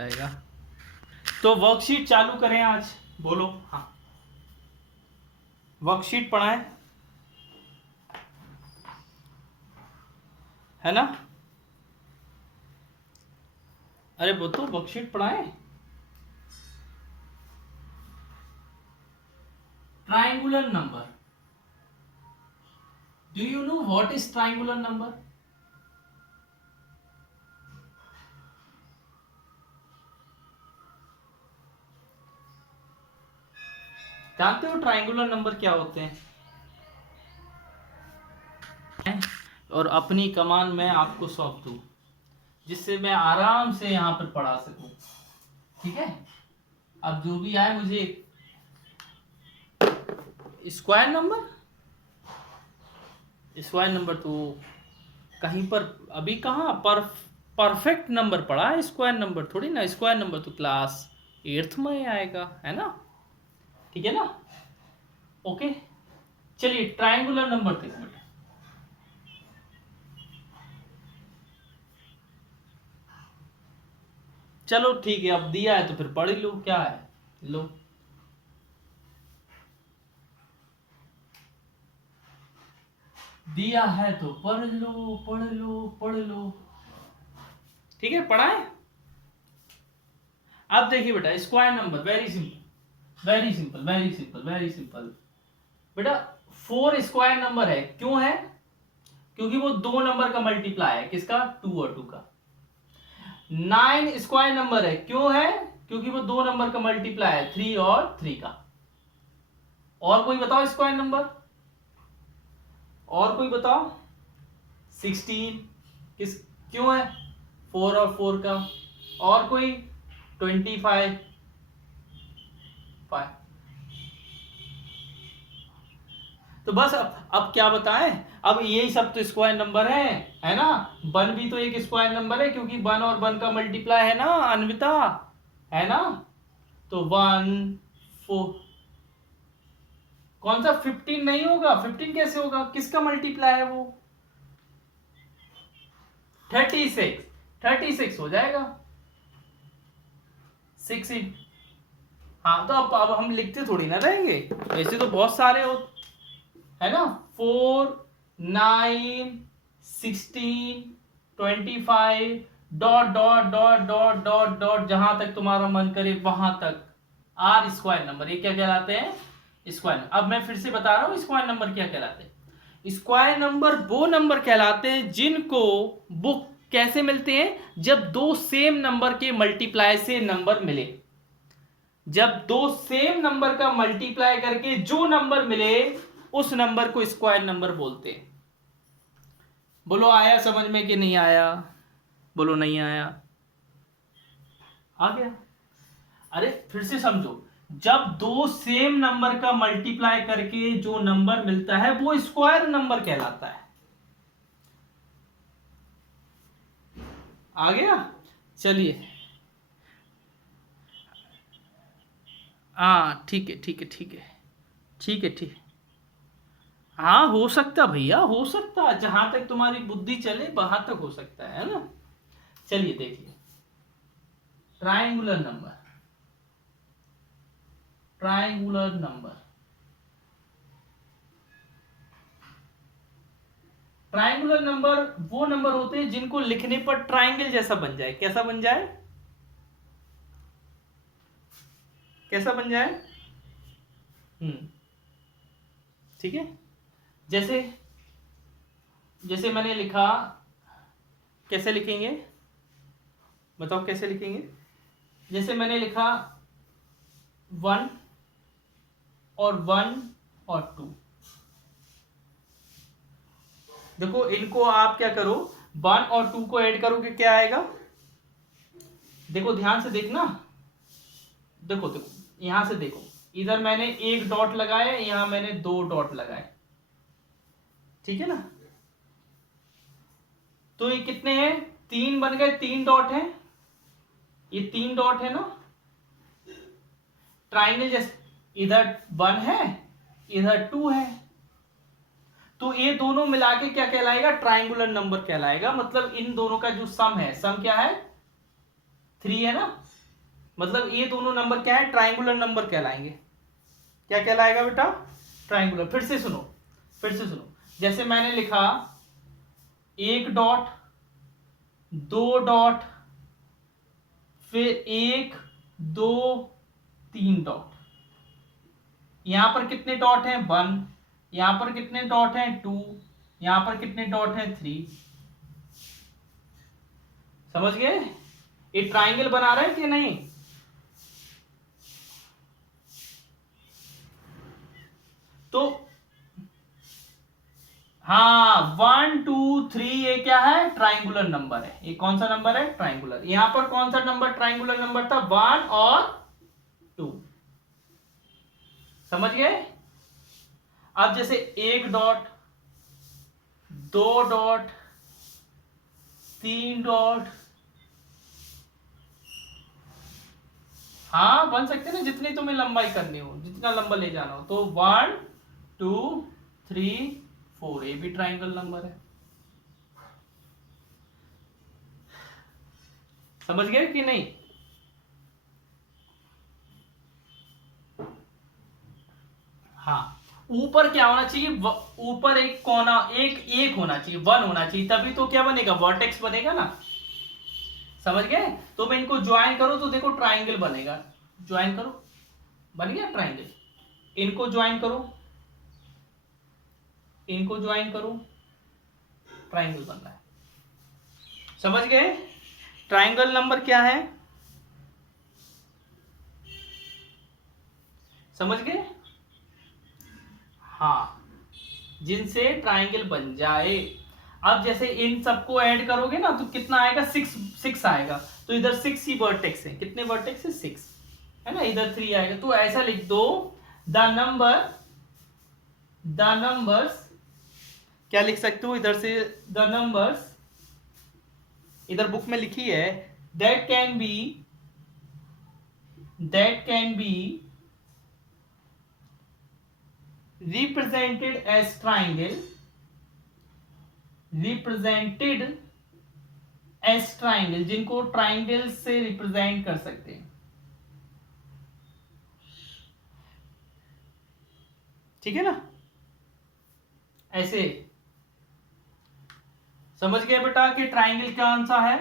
जाएगा। तो वर्कशीट चालू करें आज, बोलो हाँ। वर्कशीट पढ़ाएं, है ना? अरे वो तो वर्कशीट पढ़ाएं। Triangular number, do you know what is triangular number? जानते हो ट्राइंगुलर नंबर क्या होते हैं? और अपनी कमान मैं आपको सौंप दूं, जिससे मैं आराम से यहां पर पढ़ा सकूं। ठीक है, अब जो भी आए मुझे स्क्वायर नंबर, स्क्वायर नंबर तो कहीं पर अभी कहाँ परफेक्ट नंबर पढ़ा है, स्क्वायर नंबर थोड़ी ना। स्क्वायर नंबर तो क्लास 8th में आएगा, है ना? ठीक है ना? ओके, चलिए ट्राइंगुलर नंबर देखो बेटा। चलो ठीक है, अब दिया है तो फिर पढ़ ही लो, क्या है, लो। दिया है तो पढ़ लो पढ़ लो पढ़ लो। ठीक है, पढ़ाए। अब देखिए बेटा, square number very simple, very simple, very simple, very simple. बेटा 4 स्क्वायर नंबर है, क्यों है? क्योंकि वो 2 नंबर का मल्टीप्लाई है, किसका? 2 और 2 का। 9 स्क्वायर नंबर है, क्यों है? क्योंकि वो 2 नंबर का मल्टीप्लाई है, 3 और 3 का। और कोई बताओ स्क्वायर नंबर, और कोई बताओ। 16 किस, क्यों है? 4 और 4 का। और कोई? 25 5। तो बस अब क्या बताएं, अब यही सब तो स्क्वायर नंबर है ना? 1 भी तो एक स्क्वायर नंबर है, क्योंकि 1 और 1 का मल्टीप्लाई है ना अन्विता, है ना? तो 1 4, कौन सा 15 नहीं होगा? 15 कैसे होगा, किसका मल्टीप्लाई है वो? 36, 36 हो जाएगा 6 इन। हाँ तो अब हम लिखते थोड़ी ना रहेंगे, वैसे तो बहुत सारे हो, है ना? 4 9 16 25 dot dot dot dot dot dot, जहां तक तुम्हारा मन करे वहां तक आर स्क्वायर नंबर, ये क्या कहलाते हैं? स्क्वायर। अब मैं फिर से बता रहा हूं स्क्वायर नंबर क्या कहलाते हैं। स्क्वायर नंबर वो नंबर कहलाते हैं जिनको वो कैसे मिलते हैं, जब दो सेम नंबर के मल्टीप्लाई से नंबर मिले। जब दो सेम नंबर का मल्टीप्लाई करके जो नंबर मिले उस नंबर को स्क्वायर नंबर बोलते हैं। बोलो आया समझ में कि नहीं आया? बोलो नहीं आया, आ गया? अरे फिर से समझो, जब दो सेम नंबर का मल्टीप्लाई करके जो नंबर मिलता है वो स्क्वायर नंबर कहलाता है। आ गया? चलिए, हाँ ठीक है ठीक है ठीक है ठीक है ठीक। हाँ हो सकता भैया, हो सकता, जहां तक तुम्हारी बुद्धि चले वहां तक हो सकता है ना? चलिए देखिए, triangular number, triangular number, triangular number वो नंबर होते हैं जिनको लिखने पर ट्राइंगल जैसा बन जाए। कैसा बन जाए? कैसा बन जाए? हम्म, ठीक है। जैसे जैसे मैंने लिखा, कैसे लिखेंगे बताओ, कैसे लिखेंगे? जैसे मैंने लिखा 1 और 1 और 2। देखो इनको आप क्या करो, 1 और 2 को ऐड करोगे क्या आएगा? देखो ध्यान से देखना, देखो देखो यहां से देखो, इधर मैंने एक डॉट लगाया, यहां मैंने 2 डॉट लगाए, ठीक है ना? तो ये कितने हैं? 3 बन गए, 3 डॉट हैं, ये 3 डॉट है ना? ट्राइंगल जैसे, इधर 1 है, इधर 2 है, तो ये दोनों मिला के क्या कहलाएगा? ट्राइंगुलर नंबर कहलाएगा। मतलब इन दोनों का जो सम है, सम क्या है? 3 है ना? मतलब ये दोनों नंबर क्या है, ट्राइंगुलर नंबर कहलाएंगे। क्या कहलाएगा बेटा, ट्राइंगुलर। फिर से सुनो, जैसे मैंने लिखा 1 डॉट, 2 डॉट, फिर 1 2 3 डॉट। यहां पर कितने डॉट हैं, 1। यहां पर कितने डॉट हैं, 2। यहां पर कितने डॉट हैं, 3। समझ गए, ये ट्राइंगल बना रहा है कि नहीं। तो हाँ 1 2 3 ये क्या है, ट्राइंगुलर नंबर है। ये कौन सा नंबर है, ट्राइंगुलर। यहां पर कौन सा नंबर ट्राइंगुलर नंबर था, 1 और 2। समझ गए। अब जैसे 1 डॉट, 2 डॉट, 3 डॉट, हाँ बन सकते ना, जितनी तुम्हें लंबाई करनी हो, जितना लंबा ले जाना हो। तो 1 2 3 4 ये भी ट्राइंगल नंबर है। समझ गए कि नहीं। हाँ ऊपर क्या होना चाहिए, ऊपर एक कोना, एक होना चाहिए, 1 होना चाहिए, तभी तो क्या बनेगा, वर्टेक्स बनेगा ना। समझ गए। तो मैं इनको ज्वाइन करो तो देखो ट्राइंगल बनेगा। ज्वाइन करो, बन गया ट्राइंगल। इनको ज्वाइन करो, इनको ज्वाइन करो, ट्राइंगल बन रहा है। समझ गए। ट्राइंगल नंबर क्या है, समझ गए। हाँ जिनसे ट्राइंगल बन जाए। अब जैसे इन सबको ऐड करोगे ना तो कितना आएगा, 6 आएगा। तो इधर 6 ही वर्टेक्स है। कितने वर्टेक्स है, 6 है ना। इधर 3 आएगा। तो ऐसा लिख दो, द नंबर्स क्या लिख सकते हो इधर से, द नंबर्स, इधर बुक में लिखी है, that can be represented as triangle, जिनको ट्राइंगल से रिप्रेजेंट कर सकते हैं। ठीक है ना, ऐसे। समझ गए बेटा कि ट्राइंगल कौन सा है,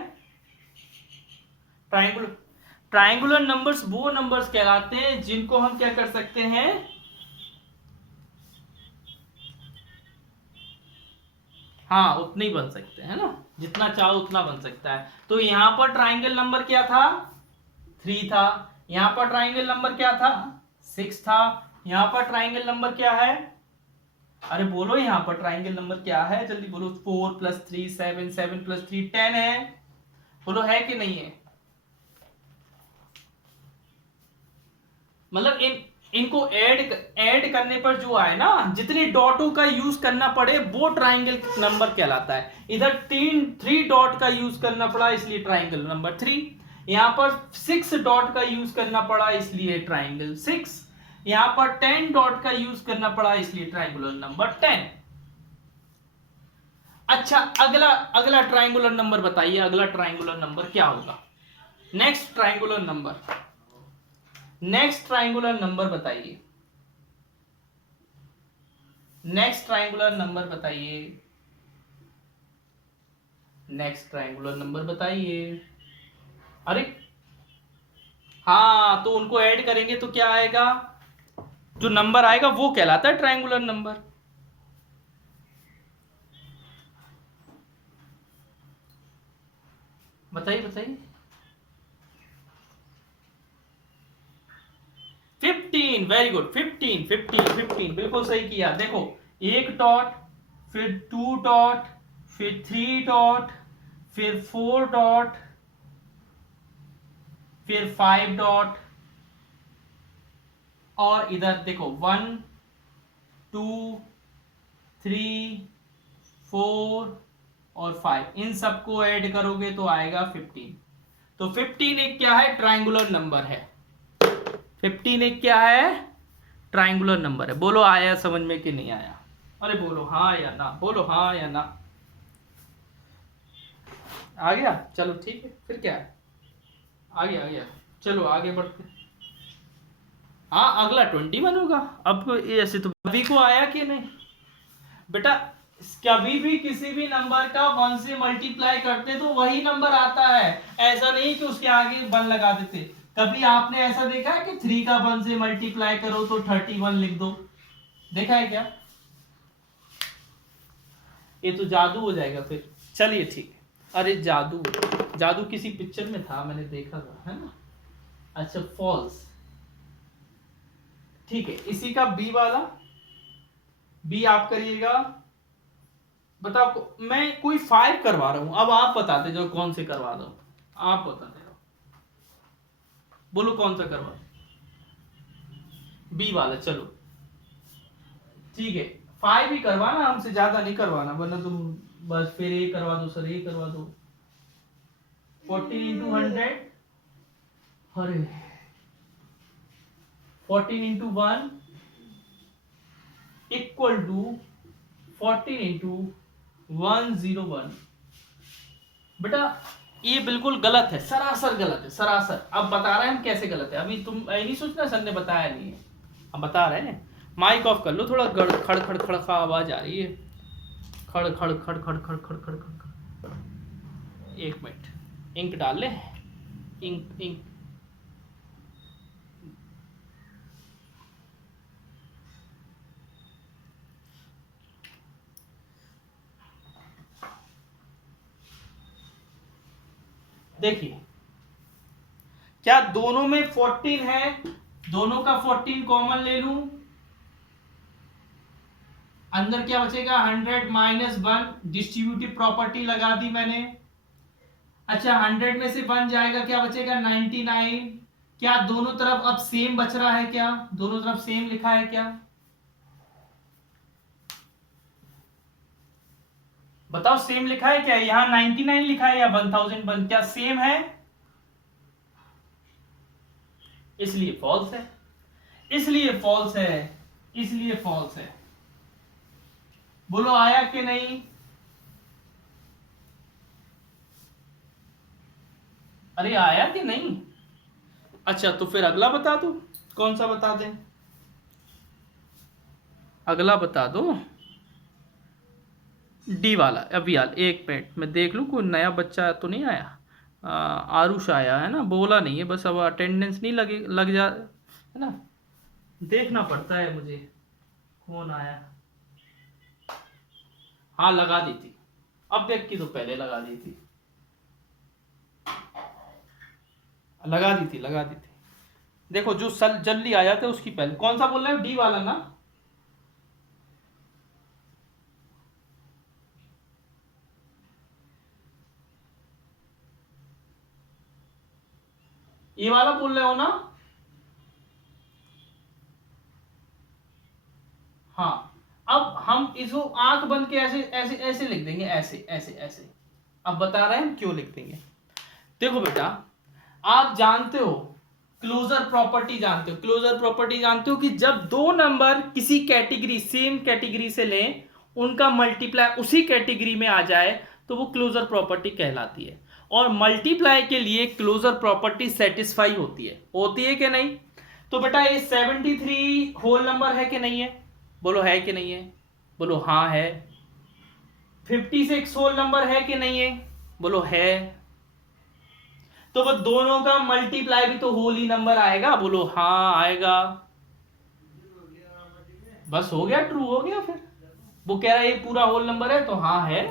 ट्राइंगुलर नंबर्स वो नंबर्स कहलाते हैं जिनको हम क्या कर सकते हैं, हाँ उतने ही बन सकते हैं ना, जितना चाहो उतना बन सकता है। तो यहां पर ट्राइंगल नंबर क्या था, 3 था। यहां पर ट्राइंगल नंबर क्या था, 6 था। यहां पर ट्राइंगल नंबर क्या है, अरे बोलो यहां पर ट्राइंगल नंबर क्या है, जल्दी बोलो। 4 + 3 7, 7 + 3 10 है। बोलो है कि नहीं है। मतलब इनको ऐड करने पर जो आए ना, जितने डॉटों का यूज करना पड़े वो ट्राइंगल नंबर कहलाता है। इधर 3 डॉट का यूज करना पड़ा इसलिए ट्राइंगल नंबर 3। यहां पर 6 डॉट का यूज करना पड़ा इसलिए ट्राइंगल 6। यहां पर 10 डॉट का यूज करना पड़ा इसलिए ट्राइंगुलर नंबर 10। अच्छा अगला ट्राइंगुलर नंबर बताइए, अगला ट्राइंगुलर नंबर क्या होगा। नेक्स्ट ट्राइंगुलर नंबर बताइए, नेक्स्ट ट्राइंगुलर नंबर बताइए, नेक्स्ट ट्राइंगुलर नंबर बताइए। अरे हाँ तो उनको ऐड करेंगे तो क्या आएगा, जो नंबर आएगा वो कहलाता है ट्राइंगुलर नंबर। बताइए बताइए। 15, वेरी गुड। 15 बिल्कुल सही किया। देखो 1 डॉट, फिर 2 डॉट, फिर 3 डॉट, फिर 4 डॉट, फिर 5 डॉट, और इधर देखो 1 2 3 4 और 5, इन सबको ऐड करोगे तो आएगा 15। तो 15 एक क्या है, ट्राइंगुलर नंबर है। 15 एक क्या है, ट्राइंगुलर नंबर है। बोलो आया समझ में कि नहीं आया। अरे बोलो हाँ या ना, बोलो हाँ या ना। आ गया, चलो ठीक है। फिर क्या है, आ गया। चलो आगे बढ़ते हैं। हाँ अगला 21 होगा। अब ऐसे तो अभी को आया कि नहीं बेटा, कभी भी किसी भी नंबर का 1 से मल्टीप्लाई करते तो वही नंबर आता है, ऐसा नहीं कि उसके आगे 1 लगा देते। कभी आपने ऐसा देखा है कि 3 का 1 से मल्टीप्लाई करो तो 31 लिख दो, देखा है क्या? ये तो जादू हो जाएगा फिर। चलिए ठीक है। अरे जादू, जादू किसी पिक्चर में था, मैंने देखा था, है ना? अच्छा फॉल्स, ठीक है। इसी का बी वाला, बी आप करिएगा। बताओ, मैं कोई 5 करवा रहा हूं, अब आप बताते जाओ कौन से करवा दो, आप बताते जाओ, बोलो कौन सा करवा। बी वाला, चलो ठीक है। 5 ही करवाना, हमसे ज्यादा नहीं करवाना, वरना तुम बस फिर ये करवा दो सर, ये करवा दो। 14 इंटू 100, अरे 14 इंटू 1 इक्वल टू 14 इंटू 101। बेटा ये बिल्कुल गलत है, सरासर गलत है, सरासर। अब बता रहे हैं हम कैसे गलत है, अभी तुम नहीं सोचना सर ने बताया नहीं है, हम बता रहे हैं। माइक ऑफ कर लो, थोड़ा खड़ खड़ खड़ खड़ आवाज आ रही है, खड़ खड़ खड़ खड़ खड़ खड़ खड़ खड़। एक मिनट, इंक डाल ले, इंक इंक। देखिए क्या दोनों में 14 है, दोनों का 14 कॉमन ले लूं, अंदर क्या बचेगा 100 माइनस 1, डिस्ट्रीब्यूटिव प्रॉपर्टी लगा दी मैंने। अच्छा 100 में से 1 जाएगा, क्या बचेगा 99। क्या दोनों तरफ अब सेम बच रहा है, क्या दोनों तरफ सेम लिखा है क्या? बताओ सेम लिखा है क्या? यहां 99 लिखा है या 1001, क्या सेम है? इसलिए फॉल्स है, इसलिए फॉल्स है, इसलिए फॉल्स है। बोलो आया कि नहीं? अरे आया कि नहीं? अच्छा तो फिर अगला बता दो, कौन सा बता दें? अगला बता दो, डी वाला। अभी यार एक मिनट मैं देख लूं कोई नया बच्चा तो नहीं आया। आरुष आया है ना, बोला नहीं है, बस अब अटेंडेंस नहीं लग जा, है ना, देखना पड़ता है मुझे कौन आया। हाँ लगा दी थी, अब देख की तो पहले लगा दी थी, लगा दी थी, लगा दी थी। देखो जो जल्दी आ जाते उसकी पहले। कौन सा बोल रहे हो? डी वाला ना? ये वाला बोल रहे हो ना? हाँ अब हम इसको आंख बंद के ऐसे ऐसे ऐसे लिख देंगे, ऐसे ऐसे ऐसे। अब बता रहे हैं हम क्यों लिख देंगे। देखो बेटा आप जानते हो क्लोजर प्रॉपर्टी, जानते हो क्लोजर प्रॉपर्टी, जानते हो कि जब दो नंबर किसी कैटेगरी, सेम कैटेगरी से लें, उनका मल्टीप्लाई उसी कैटेगरी में आ जाए तो वो क्लोजर प्रॉपर्टी कहलाती है। और मल्टीप्लाई के लिए क्लोजर प्रॉपर्टी सेटिस्फाई होती है कि नहीं? तो बेटा ये 73 होल नंबर है कि नहीं है? बोलो है कि नहीं है? बोलो हाँ है। 56 होल नंबर है कि नहीं है? बोलो है। तो वो दोनों का मल्टीप्लाई भी तो होल ही नंबर आएगा, बोलो हाँ आएगा। बस हो गया, ट्रू हो गया। फिर वो कह रहा है ये पूरा होल नंबर है तो हाँ है।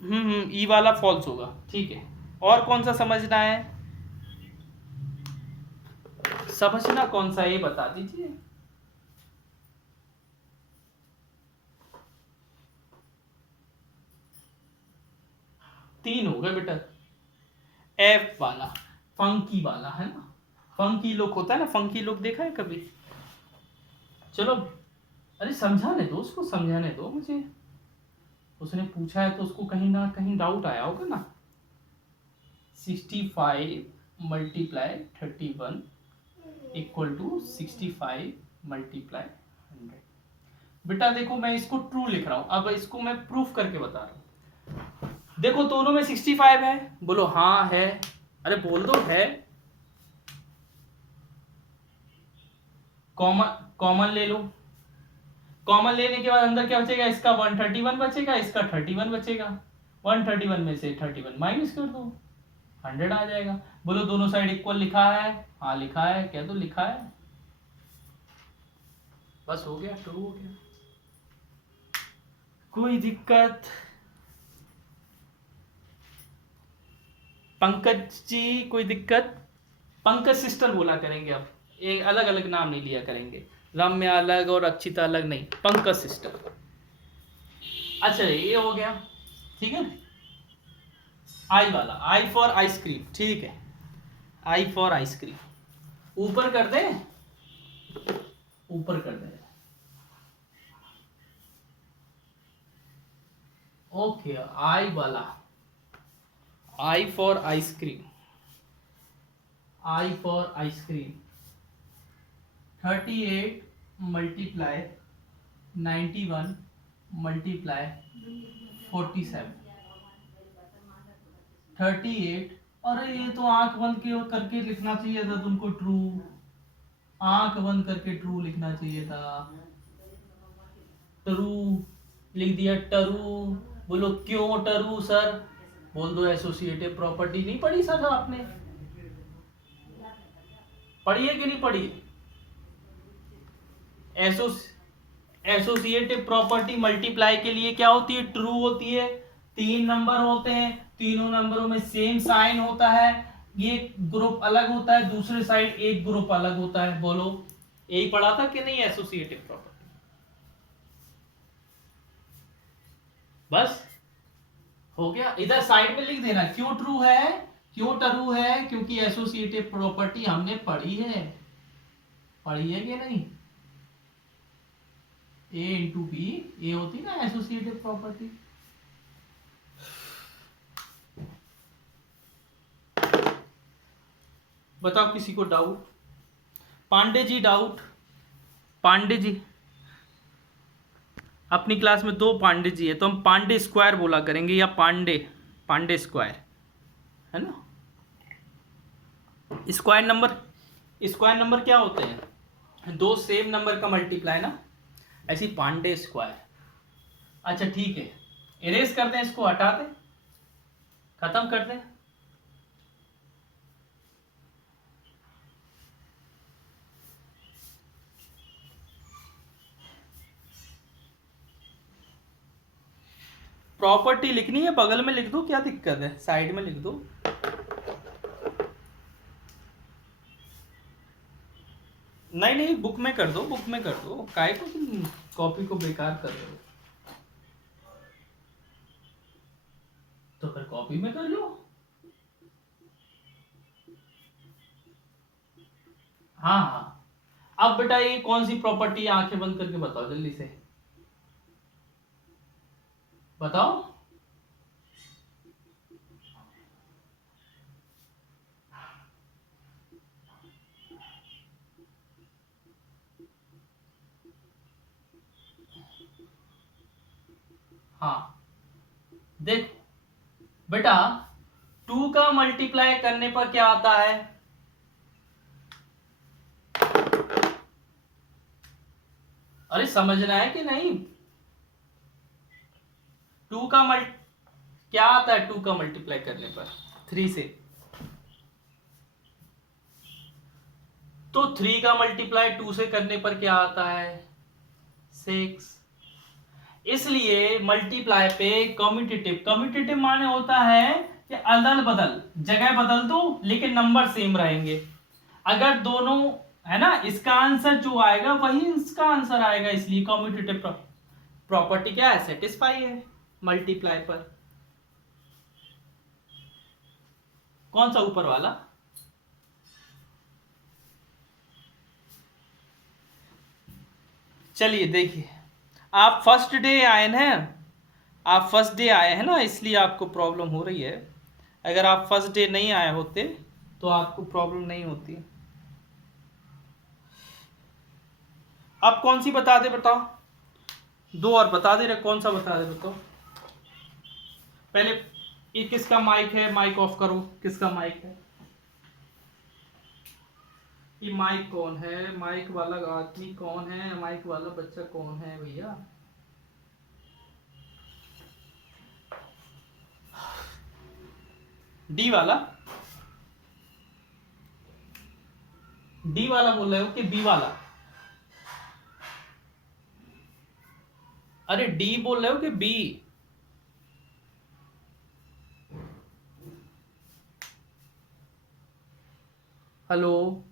ई वाला फॉल्स होगा, ठीक है। और कौन सा समझना है? समझना कौन सा ये बता दीजिए। तीन हो गए बेटा। एफ वाला, फंकी वाला, है ना, फंकी लुक होता है ना, फंकी लुक देखा है कभी? चलो अरे समझाने दो उसको, समझाने दो मुझे, उसने पूछा है तो उसको कहीं ना कहीं डाउट आया होगा ना। 65 मल्टीप्लाई 31 इक्वल टू 65 मल्टीप्लाई 100। बेटा देखो मैं इसको ट्रू लिख रहा हूं, अब इसको मैं प्रूफ करके बता रहा हूं। देखो दोनों में 65 है, बोलो हाँ है, अरे बोल दो है। कॉमन कॉमन ले लो, कॉमन लेने के बाद अंदर क्या बचेगा, इसका 131 बचेगा, इसका 31 बचेगा। 131 में से 31 माइनस कर दो, 100 आ जाएगा। बोलो दोनों साइड इक्वल लिखा है, हाँ लिखा है, क्या तो लिखा है, बस हो गया, ट्रू हो गया। कोई दिक्कत? पंकज जी कोई दिक्कत? पंकज सिस्टर बोला करेंगे अब, एक अलग अलग नाम नहीं लिया करेंगे, रम्या अलग और अक्षिता अलग नहीं, पंकज सिस्टर। अच्छा ये हो गया, ठीक है। आई वाला, आई फॉर आइसक्रीम, ठीक है, आई फॉर आइसक्रीम ऊपर कर दे, ऊपर कर दे। ओके आई वाला, I for ice cream, I for ice cream 38 multiply 91 multiply 47 38। अरे ये तो आंख बंद के करके लिखना चाहिए था तुमको, ट्रू, आंख बंद करके ट्रू लिखना चाहिए था, ट्रू लिख दिया टरू। बोलो क्यों टरू सर, बोल दो एसोसिएटिव प्रॉपर्टी नहीं पढ़ी सर आपने, पढ़ी है कि नहीं पढ़ी? एसोसिएटिव प्रॉपर्टी मल्टीप्लाई के लिए क्या होती है, ट्रू होती है। 3 नंबर होते हैं, तीनों नंबरों में सेम साइन होता है, ये ग्रुप अलग होता है, दूसरे साइड एक ग्रुप अलग होता है। बोलो यही पढ़ा था कि नहीं एसोसिएटिव प्रॉपर्टी? बस हो गया, इधर साइड में लिख देना क्यों ट्रू है, क्यों ट्रू है, क्योंकि एसोसिएटिव प्रॉपर्टी हमने पढ़ी है, पढ़ी है कि नहीं? ए इंटू बी, ए होती ना एसोसिएटिव प्रॉपर्टी। बताओ किसी को डाउट? पांडे जी डाउट? पांडे जी, अपनी क्लास में 2 पांडे जी है, तो हम पांडे स्क्वायर बोला करेंगे, या पांडे, पांडे स्क्वायर है ना। स्क्वायर नंबर, स्क्वायर नंबर क्या होते हैं, 2 सेम नंबर का मल्टीप्लाई ना, ऐसी पांडे स्क्वायर। अच्छा ठीक है, इरेज कर दें इसको, हटा दें, खत्म कर दें। प्रॉपर्टी लिखनी है बगल में लिख दो, क्या दिक्कत है, साइड में लिख दो। नहीं नहीं बुक में कर दो, बुक में कर दो, काहे को तुम कॉपी को बेकार कर रहे हो, तो फिर कॉपी में कर लो। हाँ हाँ, अब बेटा ये कौन सी प्रॉपर्टी है, आंखें बंद करके बताओ जल्दी से, बताओ। हाँ देखो बेटा, 2 का मल्टीप्लाई करने पर क्या आता है, अरे समझना है कि नहीं, 2 का क्या आता है, 2 का मल्टीप्लाई करने पर 3 से, तो 3 का मल्टीप्लाई 2 से करने पर क्या आता है, 6। इसलिए मल्टीप्लाई पे कम्यूटेटिव, कम्यूटेटिव माने होता है कि अदल बदल, जगह बदल दो लेकिन नंबर सेम रहेंगे। अगर दोनों है ना, इसका आंसर जो आएगा वही इसका आंसर आएगा, इसलिए कम्यूटेटिव प्रॉपर्टी क्या है, सेटिस्फाई है मल्टीप्लाई पर। कौन सा ऊपर वाला? चलिए देखिए, आप फर्स्ट डे आए हैं, आप फर्स्ट डे आए हैं ना, इसलिए आपको प्रॉब्लम हो रही है। अगर आप फर्स्ट डे नहीं आए होते तो आपको प्रॉब्लम नहीं होती। आप कौन सी बता दे, बताओ, 2 और बता दे रहे, कौन सा बता दे बताओ पहले। ये किसका माइक है? माइक ऑफ करो, किसका माइक है? ये माइक कौन है? माइक वाला आदमी कौन है? माइक वाला बच्चा कौन है भैया? डी वाला? डी वाला बोल रहे हो कि बी वाला? अरे डी बोल रहे हो कि बी? हेलो,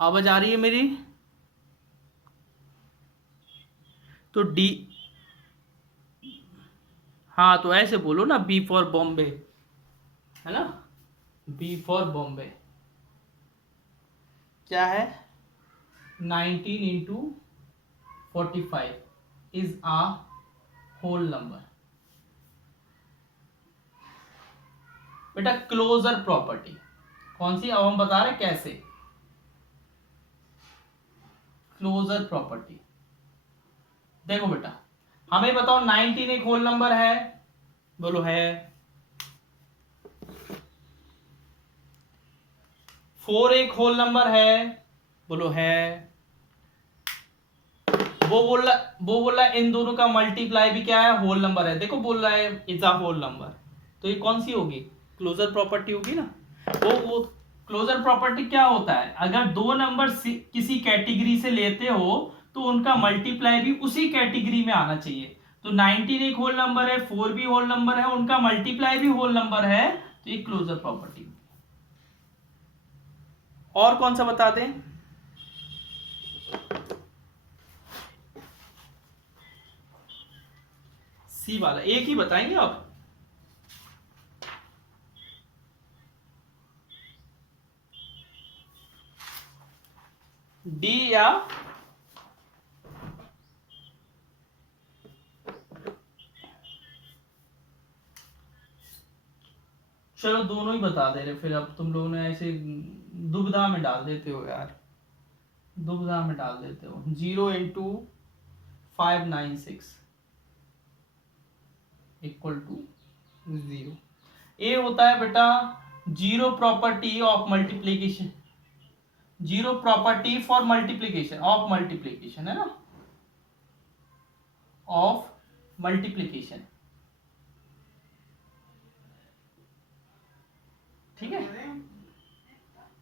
आवाज आ रही है मेरी? तो डी, हाँ तो ऐसे बोलो ना, बी फॉर बॉम्बे, है ना? बी फॉर बॉम्बे क्या है? 19 into 45 is a whole number. बेटा क्लोजर प्रॉपर्टी कौन सी? अब हम बता रहे कैसे। क्लोजर प्रॉपर्टी देखो बेटा, हमें बताओ 19 एक होल नंबर है? बोलो है। 4 एक होल नंबर है? बोलो है। वो बोल रहा है इन दोनों का मल्टीप्लाई भी क्या है? होल नंबर है। देखो बोल रहा है इज अ होल नंबर, तो ये कौन सी होगी? क्लोजर प्रॉपर्टी होगी ना। वो क्लोजर प्रॉपर्टी क्या होता है? अगर दो नंबर किसी कैटेगरी से लेते हो तो उनका मल्टीप्लाई भी उसी कैटेगरी में आना चाहिए। तो 19 एक होल नंबर है, 4 भी होल नंबर है, उनका मल्टीप्लाई भी होल नंबर है, तो ये क्लोजर प्रॉपर्टी। और कौन सा बता दें? सी वाला एक ही बताएंगे आप? डी या चलो दोनों ही बता दे रहे, फिर अब तुम लोगों ने ऐसे दुविधा में डाल देते हो यार, दुविधा में डाल देते हो। 0 × 596 इक्वल टू 0। ए होता है बेटा zero property of multiplication, zero property for multiplication, of multiplication है ना, ऑफ मल्टीप्लीकेशन। ठीक है,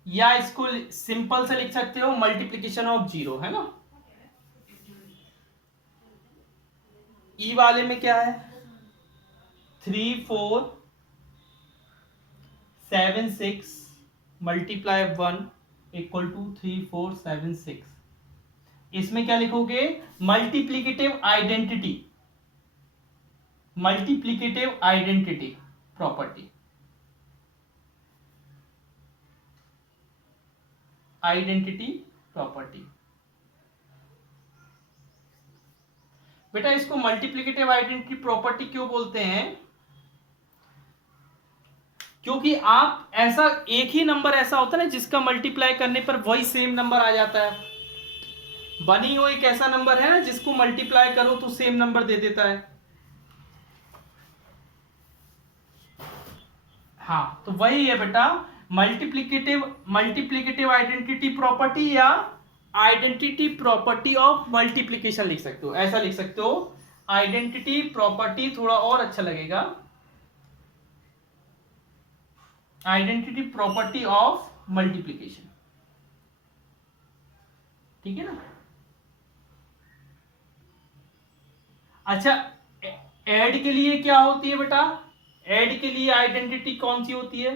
या इसको सिंपल से लिख सकते हो मल्टीप्लीकेशन ऑफ जीरो, है ना। ई वाले में क्या है? 3476 मल्टीप्लाई 1 इक्वल टू 3476। इसमें क्या लिखोगे? Multiplicative identity, multiplicative identity property, identity property. बेटा इसको मल्टीप्लीकेटिव आइडेंटिटी प्रॉपर्टी क्यों बोलते हैं? क्योंकि आप ऐसा एक ही नंबर ऐसा होता है ना जिसका मल्टीप्लाई करने पर वही सेम नंबर आ जाता है। बनी हो एक ऐसा नंबर है ना जिसको मल्टीप्लाई करो तो सेम नंबर दे देता है। हाँ तो वही है बेटा मल्टीप्लीकेटिव आइडेंटिटी प्रॉपर्टी, या आइडेंटिटी प्रॉपर्टी ऑफ मल्टीप्लीकेशन लिख सकते हो, ऐसा लिख सकते हो। आइडेंटिटी प्रॉपर्टी थोड़ा और अच्छा लगेगा, आइडेंटिटी प्रॉपर्टी ऑफ मल्टीप्लीकेशन। ठीक है ना। अच्छा, ऐड के लिए क्या होती है बेटा? ऐड के लिए आइडेंटिटी कौन सी होती है?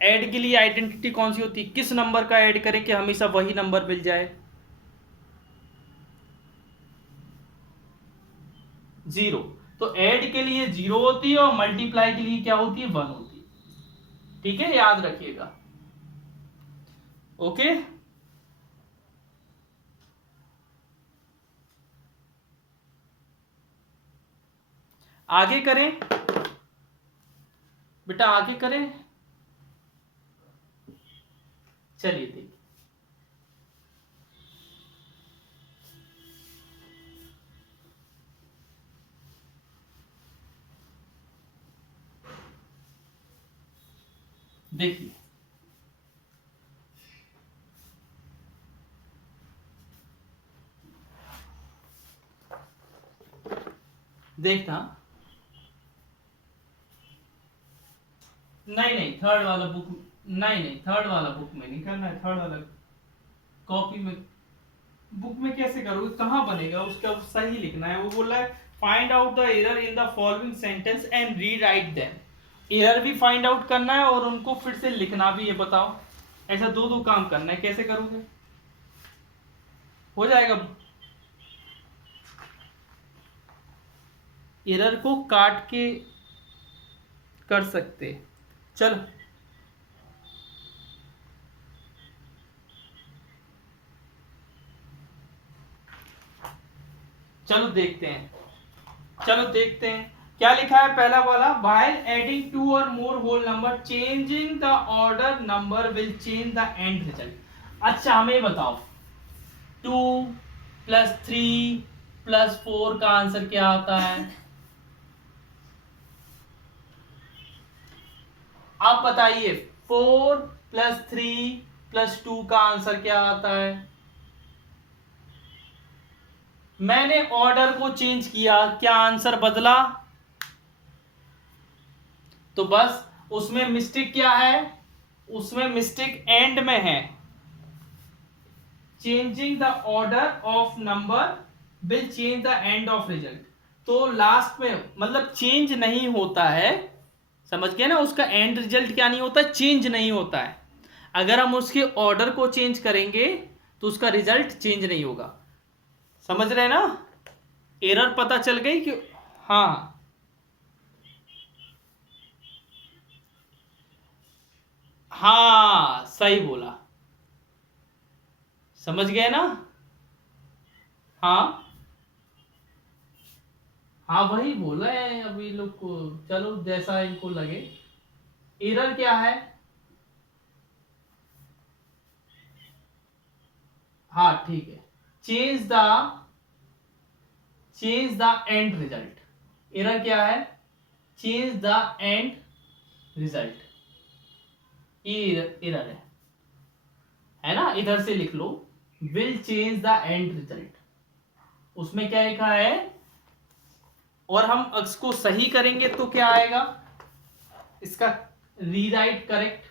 ऐड के लिए आइडेंटिटी कौन सी होती है? किस नंबर का ऐड करें कि हमेशा वही नंबर मिल जाए? 0। तो ऐड के लिए 0 होती है और मल्टीप्लाई के लिए क्या होती है? 1 होती है। ठीक है, याद रखिएगा। ओके, आगे करें बेटा, आगे करें। चलिए देखिए, देखिए देखना, नहीं थर्ड वाला बुक, नहीं थर्ड वाला बुक में नहीं करना है, थर्ड वाला कॉपी में, बुक में कैसे करोगे, कहाँ बनेगा उसका, सही लिखना है। वो बोल रहा है find out the error in the following sentence and rewrite them. Error भी फाइंड आउट करना है और उनको फिर से लिखना भी है। बताओ, ऐसा दो दो काम करना है, कैसे करोगे? हो जाएगा। एरर को काट के कर सकते। चलो चलो देखते हैं, चलो देखते हैं क्या लिखा है। पहला वाला, while adding two or more whole number changing the order number will change the end result। अच्छा हमें बताओ 2 + 3 + 4 का आंसर क्या आता है? आप बताइए 4 + 3 + 2 का आंसर क्या आता है? मैंने ऑर्डर को चेंज किया, क्या आंसर बदला? तो बस उसमें मिस्टेक क्या है, उसमें मिस्टेक एंड में है। Changing the order of number will change the end of result. तो लास्ट में मतलब चेंज नहीं होता है, समझ गए ना? उसका एंड रिजल्ट क्या नहीं होता, चेंज नहीं होता है। अगर हम उसके ऑर्डर को चेंज करेंगे तो उसका रिजल्ट चेंज नहीं होगा। समझ रहे हैं ना? एरर पता चल गई कि हाँ, हाँ सही बोला, समझ गए ना? हाँ हाँ वही बोला है अभी लोग को, चलो जैसा इनको लगे। एरर क्या है? हाँ ठीक है, change the end result. Error क्या है? चेंज द एंड रिजल्ट, ये एरर है ना? इधर से लिख लो, will change the end result, उसमें क्या लिखा है? और हम इसको सही करेंगे तो क्या आएगा इसका? रीराइट करेक्ट,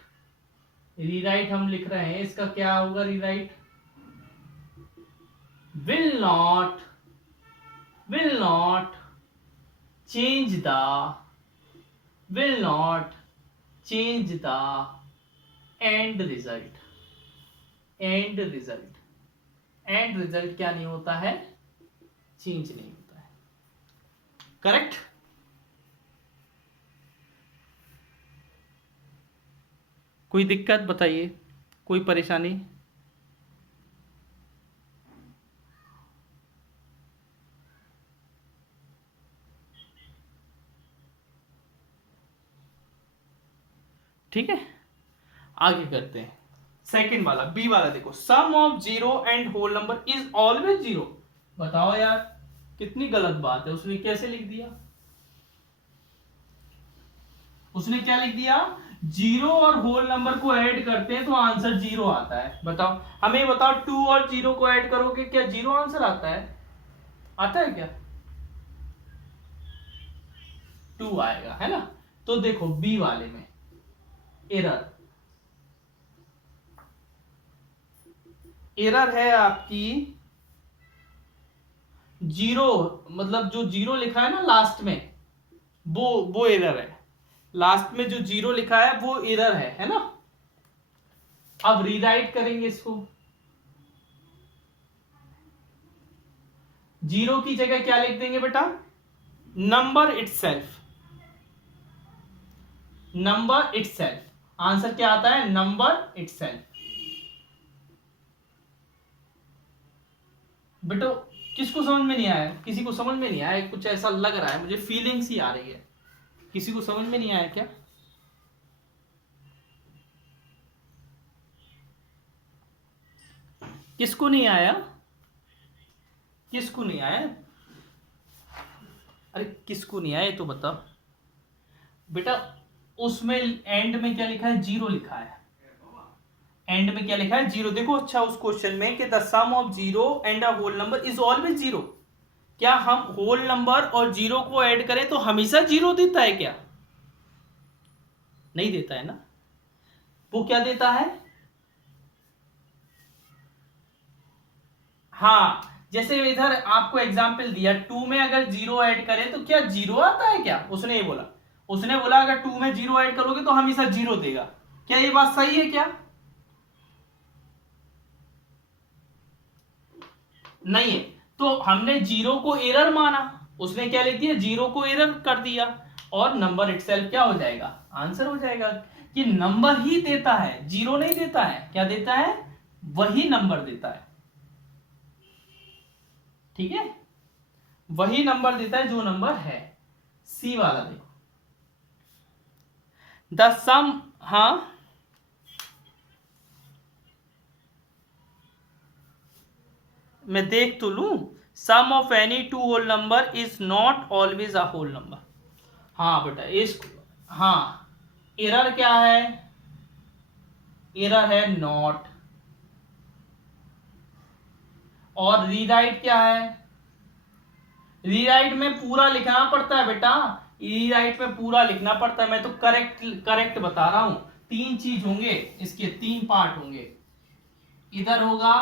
रीराइट हम लिख रहे हैं, इसका क्या होगा rewrite? will not change the will not change the end result। end result क्या नहीं होता है? चेंज नहीं होता है। करेक्ट? कोई दिक्कत बताइए, कोई परेशानी? ठीक है, आगे करते हैं। सेकंड वाला, बी वाला देखो, sum of zero and whole number is always zero. बताओ यार, कितनी गलत बात है। उसने कैसे लिख दिया? उसने क्या लिख दिया? जीरो और होल नंबर को ऐड करते हैं तो आंसर जीरो आता है। बताओ, हमें बताओ 2 और 0 को ऐड करोगे क्या जीरो आंसर आता है? आता है क्या? 2 आएगा, है ना? तो देखो बी वाले में एरर, एरर है आपकी जीरो, मतलब जो जीरो लिखा है ना लास्ट में, वो एरर है। लास्ट में जो जीरो लिखा है वो एरर है ना? अब रीराइट करेंगे इसको, जीरो की जगह क्या लिख देंगे बेटा? Number itself, number itself. Answer क्या आता है? Number itself. बेटो किसको समझ में नहीं आया? किसी को समझ में नहीं आया? कुछ ऐसा लग रहा है मुझे, फीलिंग्स ही आ रही है। किसी को समझ में नहीं आया क्या? किसको नहीं आया? किसको नहीं आया? अरे किसको नहीं आया तो बताओ बेटा। उसमें एंड में क्या लिखा है, 0 लिखा है। एंड में क्या लिखा है, 0। देखो अच्छा उस क्वेश्चन में कि the sum of 0 and a whole number is always 0। क्या हम होल नंबर और 0 को ऐड करें तो हमेशा 0 देता है क्या? नहीं देता है ना। वो क्या देता है, हाँ जैसे इधर आपको एग्जाम्पल दिया 2 में अगर 0 ऐड करें तो क्या 0 आता है क्या? उसने ये बोला, उसने बोला अगर 2 में 0 ऐड करोगे तो हमेशा 0 देगा। क्या ये बात सही है क्या? नहीं है। तो हमने 0 को एरर माना, उसने क्या लिख दिया, 0 को एरर कर दिया, और नंबर इटसेल्फ क्या हो जाएगा, आंसर हो जाएगा। कि नंबर ही देता है, 0 नहीं देता है। क्या देता है, वही नंबर देता है। ठीक है, वही नंबर देता है जो नंबर है। सी वाला देखो, द सम, हाँ मैं देख तो लूं। Sum of any two whole number is not always a whole number. हाँ बेटा इस, हाँ एरर क्या है, एरर है नॉट। और रीराइट क्या है, रीराइट में पूरा लिखना पड़ता है बेटा, रीराइट में पूरा लिखना पड़ता है। मैं तो करेक्ट करेक्ट बता रहा हूं। 3 चीज होंगे इसके, 3 पार्ट होंगे। इधर होगा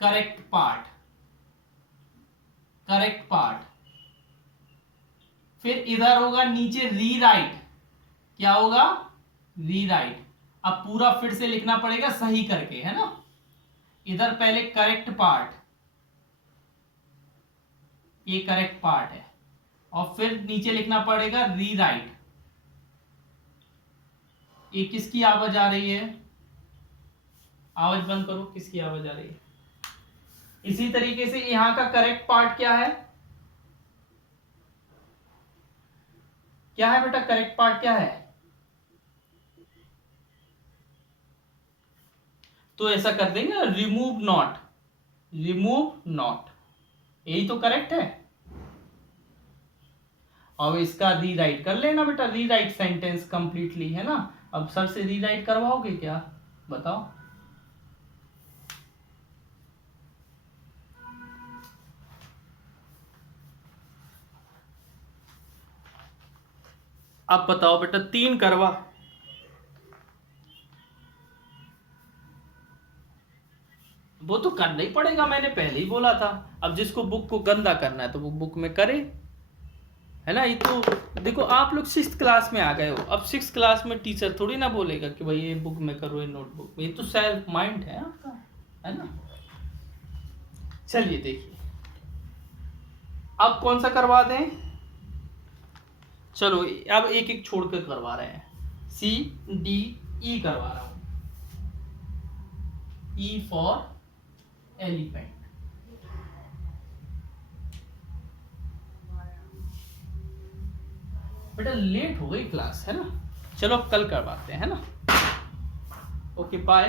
करेक्ट पार्ट, करेक्ट पार्ट, फिर इधर होगा नीचे रीराइट। क्या होगा, रीराइट। अब पूरा फिर से लिखना पड़ेगा सही करके, है ना। इधर पहले करेक्ट पार्ट, ये करेक्ट पार्ट है, और फिर नीचे लिखना पड़ेगा रीराइट। ये किसकी आवाज आ रही है, आवाज बंद करो, किसकी आवाज आ रही है। इसी तरीके से यहां का करेक्ट पार्ट क्या है, क्या है बेटा, करेक्ट पार्ट क्या है। तो ऐसा कर देंगे, रिमूव नॉट, रिमूव नॉट, यही तो करेक्ट है। अब इसका रीराइट कर लेना बेटा, रीराइट सेंटेंस कंप्लीटली, है ना। अब सर से रीराइट करवाओगे क्या, बताओ। अब बताओ बेटा, 3 करवा, वो तो करना ही पड़ेगा, मैंने पहले ही बोला था। अब जिसको बुक को गंदा करना है तो वो बुक में करे, है ना। ये तो देखो आप लोग 6th क्लास में आ गए हो, अब 6th क्लास में टीचर थोड़ी ना बोलेगा कि भाई ये बुक में करो, ये नोटबुक में। ये तो सेल्फ माइंड है आपका, है ना। चलिए देखिए, अब कौन सा करवा दें, चलो अब एक एक छोड़ कर करवा रहे हैं। C D E करवा रहा हूं, E फॉर एलिफेंट। बेटा लेट हो गई क्लास, है ना। चलो अब कल करवाते हैं, है ना। Okay bye.